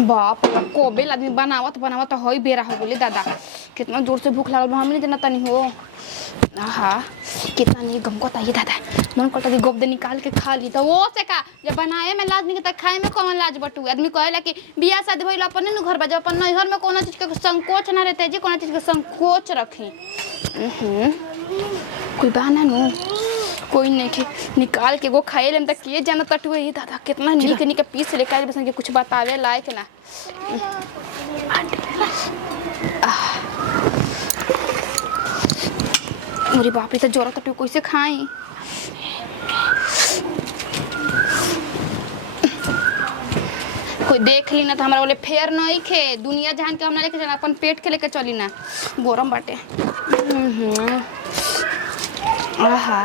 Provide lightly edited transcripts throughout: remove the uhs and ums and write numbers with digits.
बाप रे कोबेल आदमी बनावत बनावत हई बेरा हो गेली दादा। कितना जोर से भूख लागल बा हमनी जना तनी हो। आहा कितना नहीं गमकता ये दादा। मन करता कि गोब दे निकाल के खा ली। तो वो से का जब बनाए में लाज नहीं त खाए में कौन लाज बटू। आदमी कहेला कि बियाह शादी भइल अपने न घर बा जब अपन नैहर में कोनो चीज के संकोच ना रहते जी कोनो चीज के संकोच रखी। कोई बहाना नु कोई नहीं के निकाल के वो खाए लेम त के जाना तटुए ही दादा कितना निक निक पीस ले काल बसन के कुछ बतावे लायक ना। मेरी बाप रे तो जोरा तटुए कैसे खाई। कोई देख ली ना तो हमारा बोले फेर नहीं खे दुनिया जहान के हम ना लेके जाना अपन पेट के लेके चली ना गरम बाटे। आहा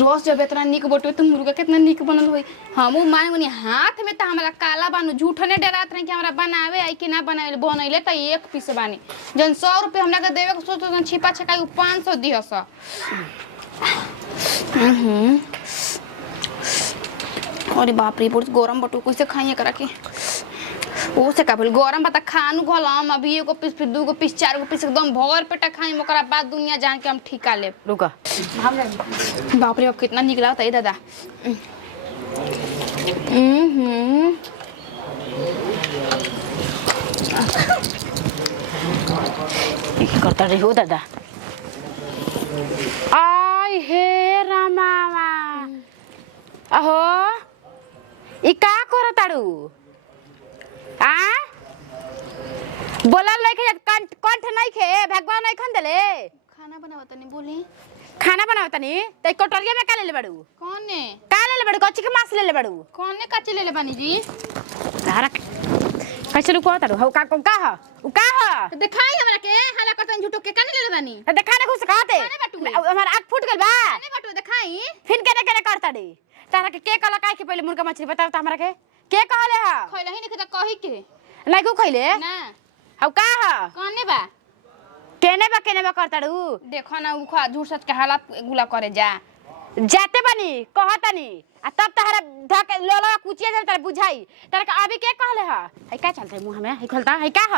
रोज जब इतना निक बटो तो मुर्गा कितना निक बनल होई। हमू माने मनी हाथ में त हमरा काला बानू झूठ ने डरात रही कि हमरा बनावे आई कि ना बनावे बनैले त एक पीस बानी जन 100 रुपया हमरा के देवे के सोचो जन छिपा छकाई 500 दिहस। अरे बाप रे बहुत गरम बटो कैसे खाइए करा के ओ से का बोल गरम बता खानू घलम अभी एगो पीस फिर दूगो पीस चारगो पीस एकदम भर पेटा खाई ओकरा बाद दुनिया जान के हम ठिका ले रुका। बाप रे अब कितना निकला होता है दादा। करता रही हो दादा। आय हे रामा अहो ई का करताड़ू आ बोलल नहीं खे कंठ नहीं खे भगवान नहीं खन देले खाना बनावत नहीं बोली खाना बनावत नहीं त कटोरिया में का ले बड़ू कौन ने का ले बड़ू कच्ची के मांस ले बड़ू कौन ने कच्ची ले बानी जी तारा कैसे रुको तारू हो का ह उ का ह दिखाई हमरा के हाला कटन झूठो के काने ले बानी त दिखाने घुस कहते हमार आंख फूट गइल बा काने बटू दिखाई फिर केने केने करता डी तारा के कला काहे के पहले मुर्गा मछली बताओ त हमरा के कहले ह खइला ही नहीं त कही के नहीं को खइले ना हौ का ह कौन बा केने बा करताड़ू देखो ना उ खा झूठ सच के हालत गुला करे जा जाते बनी कहतनी आ तब तहरा धक लोला कुचिया जब तारा बुझाई तारा के अभी के कहले ह है का चलते मुंह में है खोलता है का ह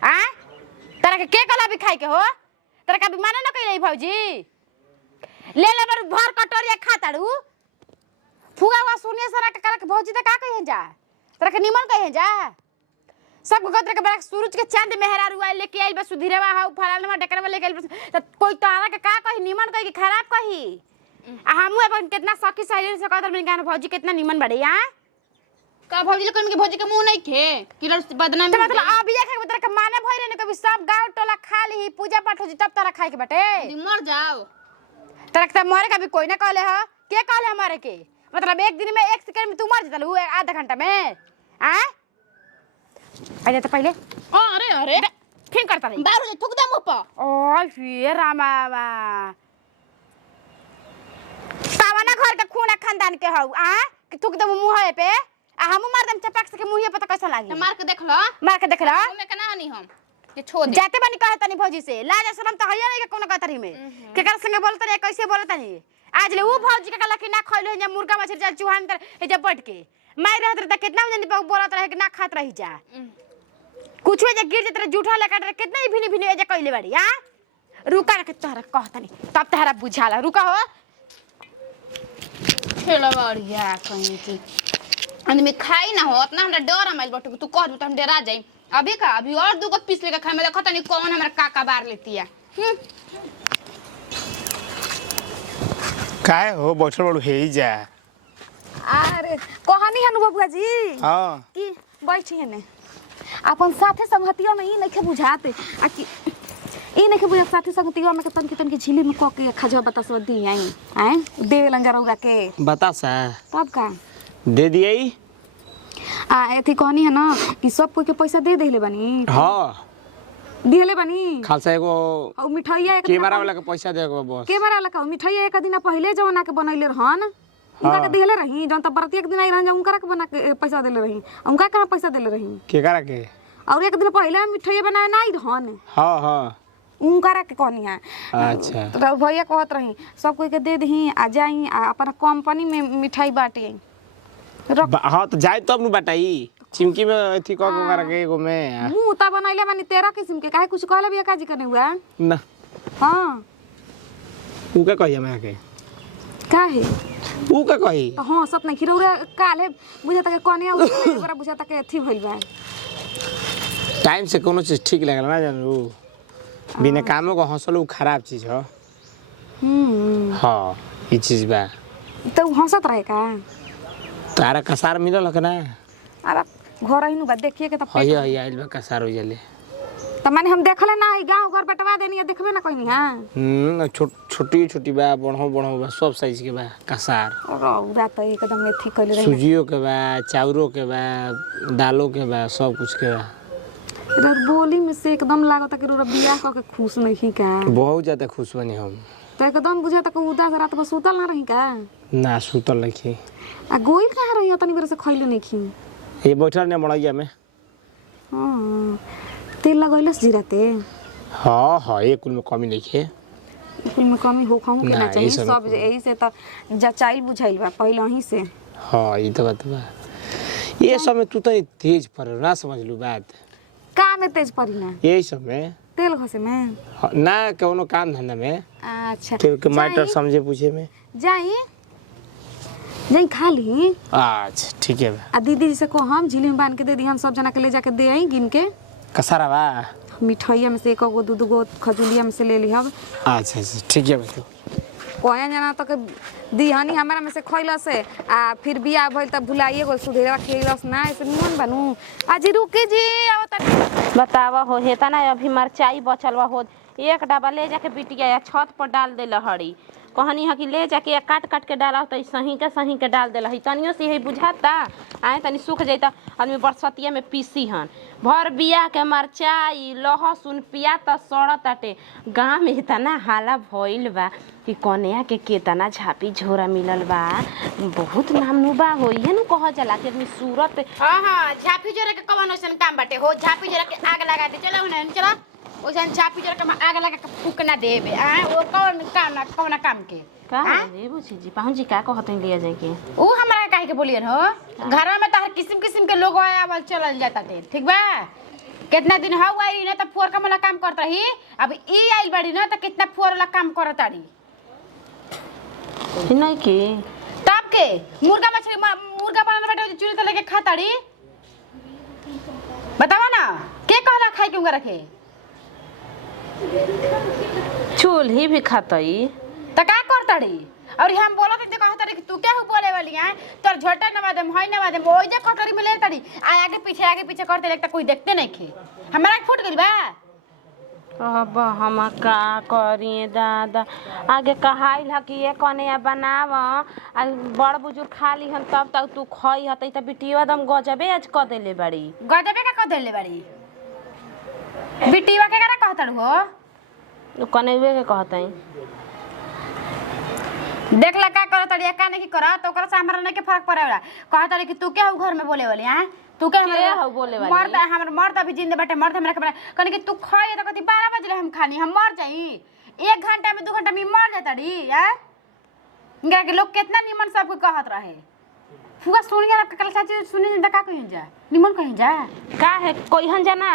आ तारा के कहला अभी खाई के हो तारा के अभी माने न कइले भौजी ले बर भर कटोरिया खाताड़ू फुगा हुआ सुनिए सरा के कल के भौजी त का कहिए जा तारा के निमन कहिए जा सब गोत्र के बड़ा सूरज के चांद मेहरा रुआ लेके आइल बस सुधीरवा हाउ फलालवा डकरवा लेके आइल बस त कोई तारा के का कही निमन कही कि खराब कही आ हमहु अपन कितना सखी सहेली से कहत मन गान भौजी कितना निमन बड़े या का भौजी लोग के भौजी के मुंह नहीं खे कि बदनाम त मतलब अभी एक तरह के माने भई रे न कभी सब गांव टोला खा ली पूजा पाठ हो जी तब तारा खाए के बटे मर जाओ तारा के मरे का भी कोई ना कहले ह के कहले हमारे के मतलब एक दिन में 1 सेकंड में तू मर जतलू आधा घंटा में आ पहले तो पहले अरे अरे फिर करता नहीं बाहर थूक दे मुंह पर ओए फिर रामा सावना घर के खून खानदान के हौ आ कि थूक दे मुंह पे आ हमू मार दम चपक से के मुंह पे तो कैसा लागी मार के देख लो मैं कना हनी हम के छोड़ दे जाते बनी कहत नहीं भौजी से लाज शरम तो हइया नहीं के कोनो कतरी में केकर संगे बोलत नहीं कैसे बोलत नहीं आज ले ऊ भौजी के कला कि ना खइलो जा मुर्गा मछली चल चुहान तर ए जब बैठ के मार रहत त कितना जन बोलत रहे कि ना खात रही जा कुछ जे गिर जत जूठा लगा रे कितना ही भिनी भिनी जे कइले बाड़ी हां रुका के तोहरा कहत नहीं तब तोहरा बुझाला रुका हो खेला बढ़िया कहीं की आदमी खाई ना हो इतना हमरा डर आइल बटू तू कह दू त हम डरा जाई अभी का अभी और दूगो पीस लेके खाए में देखत नहीं कौन हमरा काका बार लेती है काय हो बैठल बड़ू हे जा अरे कहानी है बबुआ जी हां कि बैठी है ने अपन साथे संगतिया में ई नइखे बुझाते आ कि ई नइखे बुझा साथे संगतिया में तन के झिली में क के खजवा बतास दी आई हैं देवे लंगरौगा के बता सा तब का दे दिए आ एथी कहनी है ना कि सब कोई के पैसा दे देले बानी हां दिहले बानी खालसा एगो और मिठाइया एक कैमरा वाला के पैसा देगो बस कैमरा वाला का मिठाइया एक दिन पहले जवना के बनैले रहन उनका के दिहले रही जौन त बरती एक दिन आई रहन उनका के बना के पैसा देले रही उनका कहां पैसा देले रही के करा के और एक दिन पहले मिठाइया बनाए ना आई रहन हां हां उनका के कहनी है अच्छा तो भैया कहत रही सब कोई के दे दही आ जाई आ अपन कंपनी में मिठाई बाटी हाँ तो जाए तब नु बताई चिमकी में अथी कह के एगो में मुंह ता बनैले बानी 13 किस्म के काहे कुछ कहले बिया काजी करने हुआ ना हां ऊ का कहिया मैं के काहे ऊ का कही तो हां सत नहीं खिरौरा काले बुझाता के कोने ओकरा बुझाता के अथी भइल बा टाइम से कोनो चीज ठीक लगल ना जानू बिना कामो को हंसलो खराब चीज हो हाँ ये चीज बा तो हंसत रहे का तारा कसार मिलल है ना अरे घर हिनु बा देखिए के त हई हई आइल बा कसार हो जले त माने हम देखले ना ई गांव घर बटवा देनी देखबे ना कहनी हां छोटी छोटी बा बढ़ो बा सब साइज के बा कसार रौदा त एकदम एथी कइले रहे सूजियो के बा चाउरो के बा दालो के बा सब कुछ के बा रे बोली में से एकदम लागत कि रो बियाह क के खुश नहीं का बहुत ज्यादा खुश बनी हम तो एकदम बुझाता कि उदास रात में सुतल ना रही का ना सुतल लखी आ गोइल कहां रही तनी बेर से खइले नहीं खी ये बैठल ने मड़ैया में हां तेल लगैलस जीरा ते हाँ हाँ ये कुल में कमी नहीं है कुल में कमी हो खाऊं के ना ना, चाहिए ये सब सब यही से त जचाइल बुझाइल बा पहले ही से हाँ ये तो बात बा ये सब में तू तो तेज पर ना समझ लू बात का में तेज पड़ी ना यही सब में तेल घसे में हाँ, ना कोनो काम धंधा में अच्छा फिर के मैटर समझे पूछे में जाई जाई खा ली अच्छा ठीक है बा आ दीदी जी से को हम झिली में बांध के दे दी हम सब जना के ले जाके दे आई गिन के कसारा बा मिठाइया में से एक गो दू गो खजुलिया में से ले ली हम अच्छा अच्छा ठीक है बा कोया जना तक दिहानी हमारा में से खइला से आ फिर बियाह भइल त भुलाइए गो सुधेरवा खइलस ना ऐसे निमन बनू आज रुके जी आवत बतावा हो हेता ना अभी मरचाई बचलवा हो एक डब्बा ले जाके बिटिया या छत पर डाल दे लहड़ी कहनी है कि ले जाके काट काट के डाला तो सही के डाल दे लही तनियो से ही बुझाता आए तनी सूख जाता आदमी बरसतिया में पीसी हन भर बिया के मरचाई लहसुन पिया त सड़त आटे गाँव में इतना हाला भइल बा कि कन्या के केतना झापी झोरा मिलल बा बहुत नाम नुबा हो ये नु कह जाला कि आदमी सूरत हां झापी जोरे के कवन ओसन काम बाटे हो झापी जोरे के आग लगा दे चलो ना चलो ओसन झापी जोरे के आग लगा के फूक ना देबे आ वो कवन काम के का जी बुझी जी पाहुन जी का कहते लिया जाए के ऊ हमरा काहे के बोलियन हो घर में तार किस्म किस्म के लोग आया चलल जाता थे ठीक बा कितना दिन हो आई ना त फोर का वाला काम करत रही अब ई आइल बड़ी ना त कितना फोर वाला काम करत तारी नहीं के तब के मुर्गा मछली मुर्गा बनाना बेटा चूल्हे पे लेके खा ताड़ी बतावा ना के कहला खाए के उंगा रखे चूल्ही भी खातई त का करताड़ी और हम बोलत जे कहताड़ी कि तू क्या हो बोले वाली है तोर झोटा नवा देम होई नवा देम ओइ जे कटोरी में ले ताड़ी आगे पीछे करते लगता कोई देखते नहीं खे हमरा फूट गइल बा अब हम का करी दादा आगे कहाइल ह कि ये कने बनाव आ बड़ बुजुर्ग खा ली हन तब तक तू खई हतई त बिटिया दम गजबे आज क देले बड़ी गजबे का कह देले बाड़ी बिटिया के करा कहताड़ू हो कनेवे के कहतई देख ला का करताड़ी का नहीं करा तो ओकरा से हमरा नहीं के फर्क पड़ेला कहताड़ी कि तू क्या हो घर में बोले वाली हैं तू के के हो बोले वाली मर्द हमर मर्द अभी जिंदा बैठे मर्द हमरा के कने कि तू खाए त कति 12 बजे हम खानी हम मर जाई 1 घंटा में 2 घंटा में मर जाताड़ी हैं इनका के लोग कितना निमन सब को कहत रहे फुगा सुनिया कल चाची सुनी त का कहिन जा निमन कहिन जा का है कोई हन जाना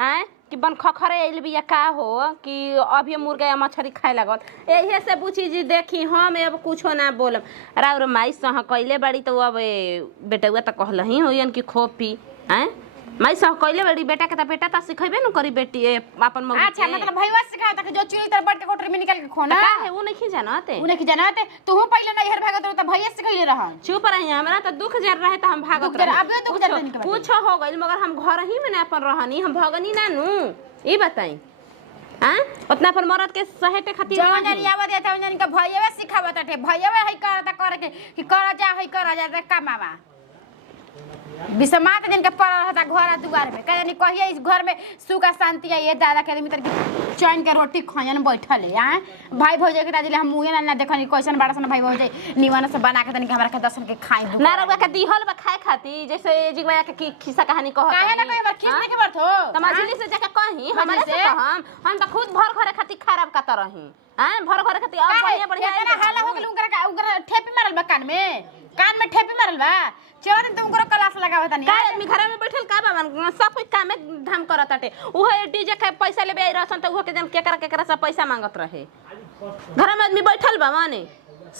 हैं कि बन खखरे आइल बिया का हो कि अभी मुर्गा या मछली खाए लागल एही से पूछी जी देखी हम अब कुछो ना बोलम राउर माई सह कइले बड़ी तो अब बेटुआ त कहलही होयन कि खो पी हैं माई सह कइले बड़ी बेटा के त बेटा त सिखैबे न करी बेटी अपन मौगी अच्छा मतलब भईवा सिखाता कि जो चुरी तर बैठ के कोठरी में निकाल के खोना का है उ नहीं जानते उने की जानते तू पहले नहीं हर भागत त भईया सिखैले रहन चुप रही हमरा त दुख जर रहे त हम भागत दुख जर, अबे दुख जर नहीं के कुछ हो गइल मगर हम घर ही में ना अपन रहनी हम भगनी ना नु ई बताई हां उतना पर मरद के सहेटे खातिर जवन जनी आवत है तवन जनी का भईया सिखावत है भईया है करता करे के कि कर जा रे कमावा बिसमात दिन के पर रहता घर दुआर में कहनी कहिए इस घर में सुख शांति है ये दादा के मित्र की चैन के रोटी खयन बैठल है हैं भाई भौजे के दादी हम मुंह ना देखनी कैसन बड़ा सन भाई भौजे निमन से बना के तनी हमरा के दर्शन के खाई ना रउआ के दिहल बा खाए खाती जैसे जिगवा के खिस्सा कहानी कहत काहे ना कहे बार खीस नहीं के बरथो तमाजली से जाके कहीं हमारे से हम त खुद भर घरे खाती खराब का रही हैं भर घरे खाती अब बढ़िया इतना हाला हो गेल उनकरा ठेपी मारल बा कान में कान में ठेपी मारल बा चलो दिन तुमको क्लास लगावे तनी का आदमी घर में बैठल का बा मन सब कोई कामे धाम करत आटे उहे डीजे के पैसा लेबे आई रहसन त उहो के जन केकरा से पैसा मांगत रहे घर में आदमी बैठल बा माने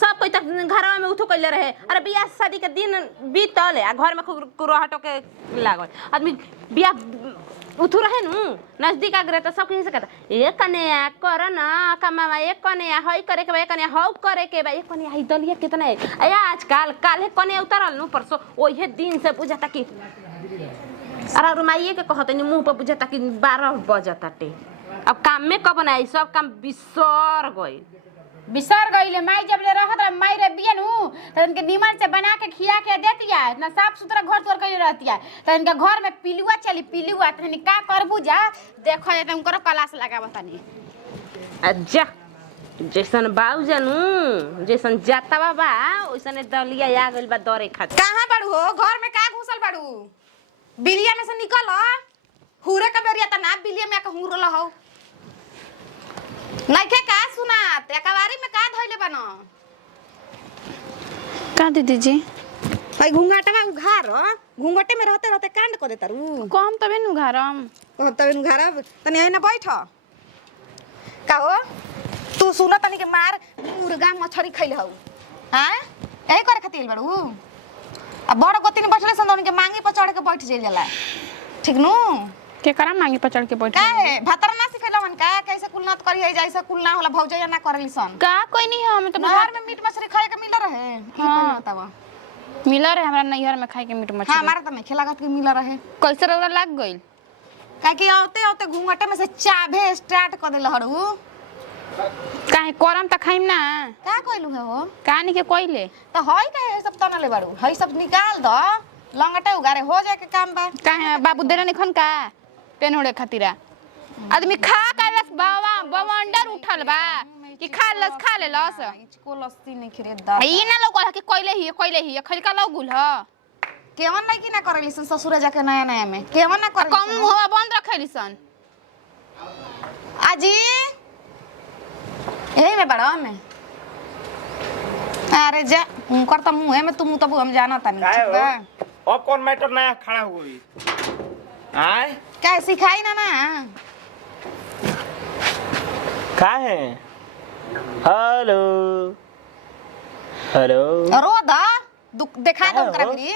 सब कोई तक घरवा में उठो कइले रहे अरे बियाह शादी के दिन बीतल आ घर में कुरहटो के लागल आदमी बियाह उठो रहे नु नजदीक आ गए तो सब कहीं से कहता ए कन्या कर ना कमावा ए कन्या हई करे के बा ए कन्या हौ करे के बा ए कन्या हई दलिया कितना है अया आजकल काले कन्या उतरल नु परसो ओहे दिन से बुझाता कि अरे रुमाइए के कहत नि मुंह पर बुझाता कि 12 बजताटे अब काम में कब ना सब काम बिसर गईले माई जब ले रहत रह माई रे बियन हूं त इनके नीमन से बना के खिया के देतिया इतना साफ सुथरा घर तोर कइले रहतिया त इनके घर में पिलुआ चली पिलुआ तनी का करबू जा देखो जे तुमको क्लास लगाव तनी अच्छा जैसन बाऊ जानू जैसन जाता बाबा ओइसने दलिया आ गइल बा दरे खात कहां बाड़ू हो घर में का घुसल बाड़ू बिलिया में से निकल हुरे का बेरिया त ना बिलिया में का हुरल हो नइखे का सुनात एकवारी में का धइले बन का दीदी जी भाई घुंघाटवा उघार घुंघटे में रहते रहते कांड कर देता रू कम तबे नु घरम तबे नु घर तनी आइना बैठ का हो तू सुन तनी के मार मुर्गा मछरी खइले हौ हां एही करे खातिर बड़ू अब बड़ गोती ने बैठले सन के मांगी पर चढ़ के बैठ जाइल जाला ठीक नु के करा मांगी पर चढ़ के बैठ का है भातर ना सिखैलवन का कैसे कुल नत करी है जैसे कुल ना होला भौजैया ना करली सन का कोई नहीं हम तो नहर में मीट मछली खाए के मिल रहे हां बतावा मिला रहे हमरा नैहर में खाए के मीट मछली हां हमारा त नहीं खेला के मिल रहे कैसे रौरा लाग गइल का कि औते औते घुंघटे में से चाभे स्टार्ट कर देल हरु काहे करम त खाइम ना का कइलु है हो कानी के कोइले त हई का सब तना ले बाड़ू हई सब निकाल द लंगटे उगारे हो जाए के काम बा काहे बाबू देरा निखन का पेनोड़े खातिरा आदमी खा कालस बावा बवंडर उठल बा कि खा ले लस इसको लस्सी नहीं खरे दा ई ना लोग कि कोइले ही खलका लोगुल ह केवन नहीं कि ना करली सन ससुर जाके नया नया में केवन ना करली कम हवा बंद रखेली सन आजी यही में बड़ा में अरे जा उनकर त मुंह में तुम तब हम जाना तानी ठीक बा अब कौन मैटर नया खड़ा हो गई आए का सिखाई ना का है हेलो हेलो रो दा देखा दो करा भी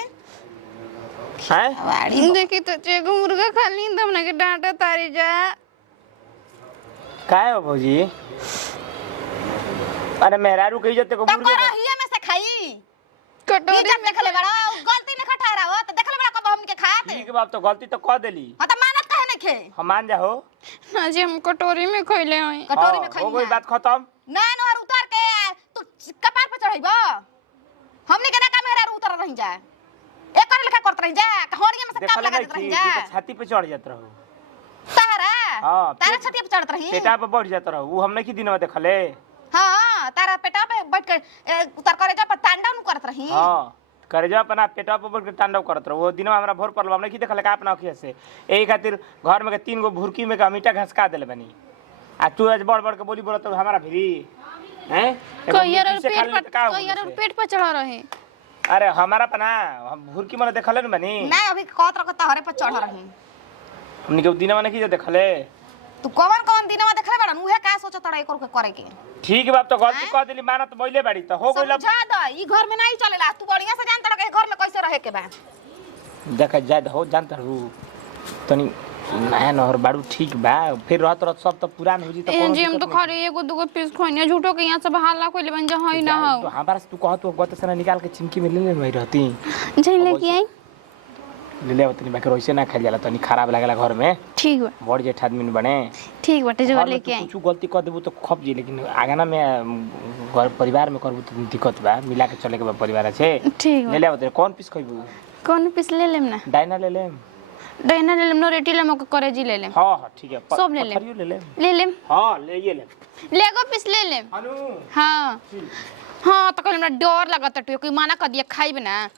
हाय वाड़ी देखी तो चेगो मुर्गा खा ली तब ना के डांटा तारी जा का है भौजी अरे मेहरारू कही जाते को तो करा हिया में से खाई कटोरी जब देखले बड़ा गलती में खटारा हो तो देखले बड़ा कब हमके खाते ठीक बात तो गलती तो कह देली हां तो मानत काहे नहीं खे हम मान जाओ ना जी हम कटोरी में खइले हई कटोरी में हो खाई गई बात खत्म ना ना और उतार के तू कपार पे चढ़ाइबो हमनी के ना का मेहरा उतर रही जा एक कर लेखा करत रही जा कहानिया में से काम लगा देत रही जा छाती पे चढ़ जात रहो तारा हां तारा छतिया पे चढ़त रही पेटा पे बढ़ जात रहो वो हम नहीं की दिन में देखले हां तारा पेटा पे बैठ के उतर करे जा पर तांडव करत रही हां करे जा अपना पेटा पे बढ़ के तांडव करत रहो वो दिन में हमरा भोर पर हमने की देखले का अपना अखिया से एही खातिर घर में के 3 गो भुरकी में का मीठा घसका देले बनी आ तू आज बड़ बड़ के बोली बोलत हमारा भिरी हैं कहियर पेट पर चढ़ा रहे अरे हमारा पना हम भुरकी में देखले न बनी ना अभी कहत रखत हरे पर चढ़ रही हमनी के दिन में की देखले तू कौन दिनवा देखले बड़ा उहे का सोचत रही करे के ठीक बात तो गलती कह देली मानत बोले बाड़ी तो हो गइल समझा द ई घर में नहीं चलेला तू बढ़िया से जानत रह के घर में कैसे रहे के बा देख जाद हो जानत रहू तनी नया नहर बाड़ू ठीक बा फिर रहत सब तो पुरान हो जी तो जी हम तो खरे एगो दुगो पीस खोनिया झूठो के यहां सब हल्ला कोइले बन जा हई ना हो तो हमारा से तू कहत हो गत से निकाल के चिमकी में ले ले वही रहती झई लेके आई ले ले तनी बाकी रोइसे ना खाइल जाला तनी खराब लागला घर में ठीक बा बड़ जेठ आदमी बने ठीक बाटे जो लेके आई कुछ गलती कर देबू तो खप जी लेकिन आगाना में घर परिवार में करबू तो दिक्कत बा मिला के चले के बा परिवार से ठीक ले ले कौन पीस खइबू कौन पीस ले लेम ना डायना ले ले डायना ले लेम नो रेटी ले मको करे जी ले लेम हां हां ठीक है सब ले लेम ले लेम हां ले ये ले लेगो पीस ले लेम अनु हां हां तो कहले हमरा डर लागत टो कोई माना कर दिया खाइब ना